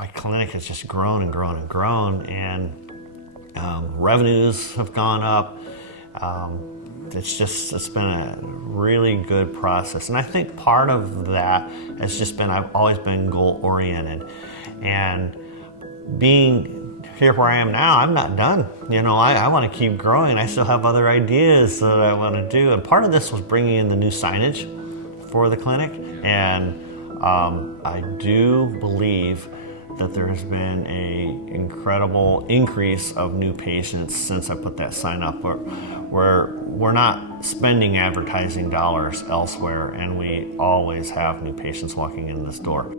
my clinic has just grown and grown and grown, and revenues have gone up. It's been a really good process. And I think part of that has just been, I've always been goal oriented, and being here where I am now, I'm not done. I want to keep growing. I still have other ideas that I want to do. And part of this was bringing in the new signage for the clinic. And I do believe that there has been an incredible increase of new patients since I put that sign up, where we're not spending advertising dollars elsewhere, and we always have new patients walking in this door.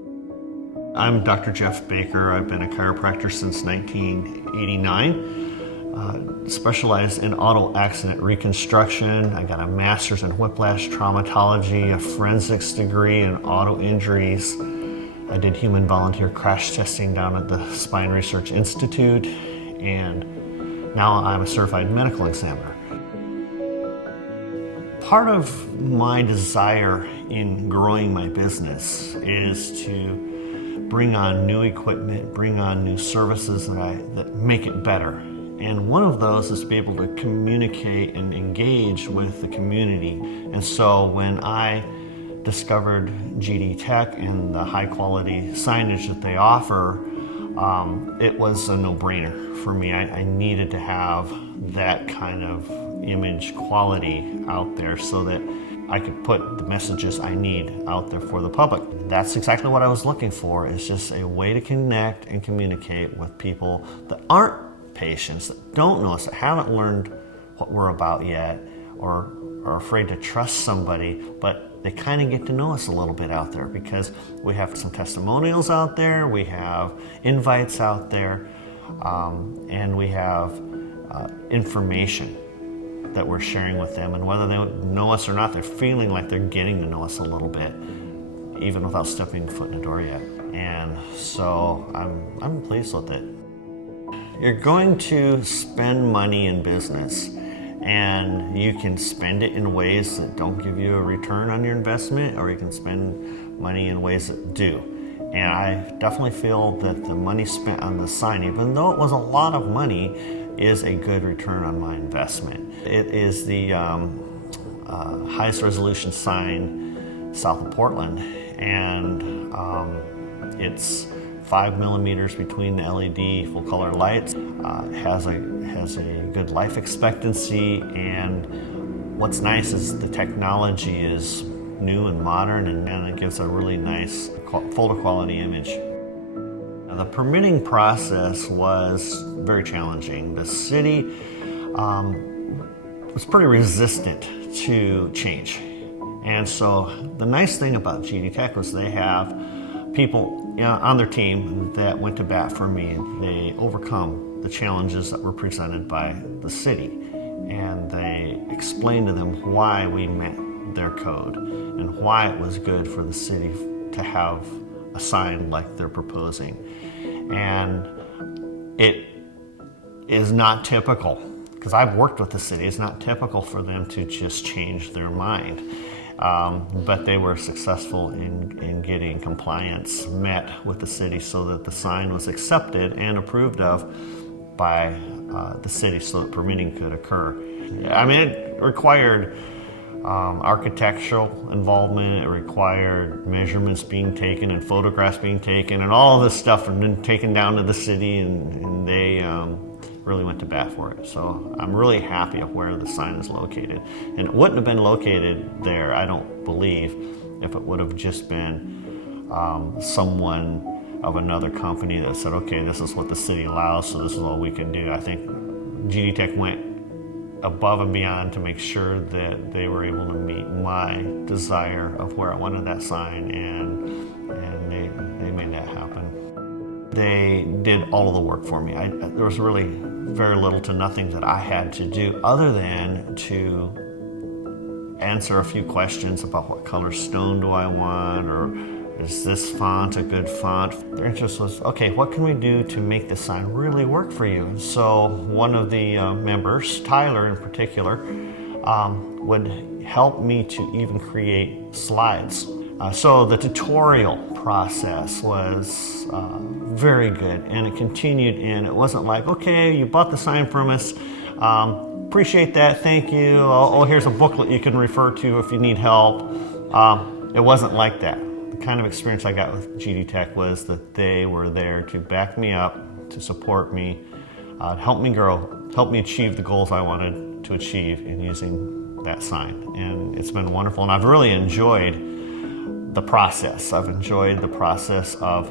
I'm Dr. Jeff Baker. I've been a chiropractor since 1989. Specialized in auto accident reconstruction. I got a master's in whiplash traumatology, a forensics degree in auto injuries. I did human volunteer crash testing down at the Spine Research Institute, and now I'm a certified medical examiner. Part of my desire in growing my business is to bring on new equipment, bring on new services that make it better. And one of those is to be able to communicate and engage with the community. And so when I discovered GDTech and the high quality signage that they offer, it was a no-brainer for me. I needed to have that kind of image quality out there so that I could put the messages I need out there for the public. That's exactly what I was looking for, is just a way to connect and communicate with people that aren't patients, that don't know us, that haven't learned what we're about yet, or are afraid to trust somebody, but they kind of get to know us a little bit out there, because we have some testimonials out there, we have invites out there, and we have information that we're sharing with them. And whether they know us or not, they're feeling like they're getting to know us a little bit, even without stepping foot in the door yet. And so I'm pleased with it. You're going to spend money in business, and you can spend it in ways that don't give you a return on your investment, or you can spend money in ways that do. And I definitely feel that the money spent on the sign, even though it was a lot of money, is a good return on my investment. It is the highest resolution sign south of Portland, and it's 5 millimeters between the LED full color lights. Has a good life expectancy, and what's nice is the technology is new and modern, and it gives a really nice photo quality image. The permitting process was very challenging. The city was pretty resistant to change. And so the nice thing about GDTech was they have people on their team that went to bat for me. They overcome the challenges that were presented by the city, and they explained to them why we met their code and why it was good for the city to have a sign like they're proposing. And it is not typical, because I've worked with the city, it's not typical for them to just change their mind. But they were successful in getting compliance met with the city so that the sign was accepted and approved of by the city so that permitting could occur. I mean, it required architectural involvement, it required measurements being taken and photographs being taken and all of this stuff, and then taken down to the city, and they really went to bat for it. So I'm really happy of where the sign is located. And it wouldn't have been located there, I don't believe, if it would have just been someone of another company that said, okay, this is what the city allows, so this is all we can do. I think GDTech went above and beyond to make sure that they were able to meet my desire of where I wanted that sign, and they made that happen. They did all of the work for me. There was really very little to nothing that I had to do other than to answer a few questions about what color stone do I want, or is this font a good font? Their interest was, okay, what can we do to make this sign really work for you? So one of the members, Tyler in particular, would help me to even create slides. So the tutorial process was very good, and it continued, and it wasn't like, okay, you bought the sign from us, appreciate that, thank you, oh, here's a booklet you can refer to if you need help. It wasn't like that. The kind of experience I got with GDTech was that they were there to back me up, to support me, help me grow, help me achieve the goals I wanted to achieve in using that sign. And it's been wonderful, and I've really enjoyed the process. I've enjoyed the process of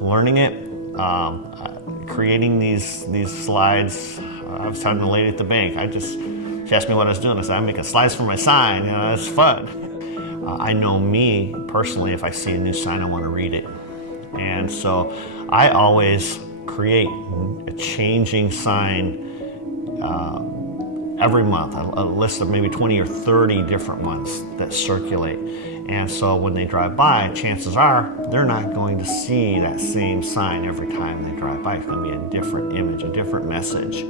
learning it, creating these slides. I was talking to the lady at the bank. She asked me what I was doing. I said, I'm making slides for my sign. It's fun. I know me personally, if I see a new sign, I want to read it. And so I always create a changing sign every month, a list of maybe 20 or 30 different ones that circulate. And so when they drive by, chances are they're not going to see that same sign every time they drive by. It's going to be a different image, a different message.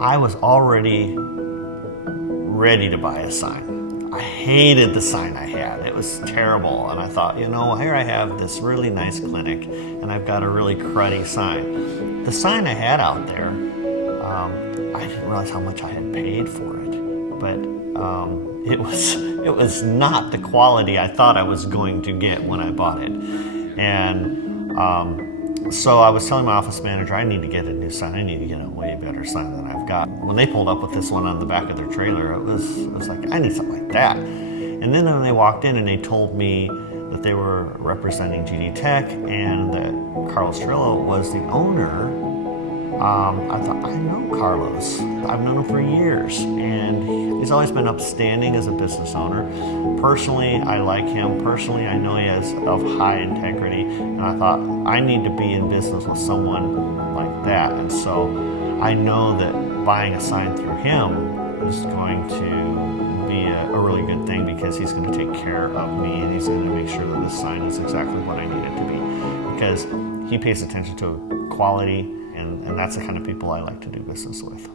I was already ready to buy a sign. I hated the sign I had. It was terrible. And I thought, here I have this really nice clinic, and I've got a really cruddy sign. The sign I had out there, I didn't realize how much I had paid for it, but it was not the quality I thought I was going to get when I bought it. And so I was telling my office manager, I need to get a new sign. I need to get a way better sign than I've got. When they pulled up with this one on the back of their trailer, it was like, I need something like that. And then when they walked in and they told me that they were representing GDTech and that Carlos Trillo was the owner, I thought, I know Carlos. I've known him for years, and he's always been upstanding as a business owner. Personally, I like him. Personally, I know he is of high integrity, and I thought, I need to be in business with someone like that. And so I know that buying a sign through him is going to be a really good thing, because he's going to take care of me, and he's going to make sure that this sign is exactly what I need it to be, because he pays attention to quality, and that's the kind of people I like to do business with.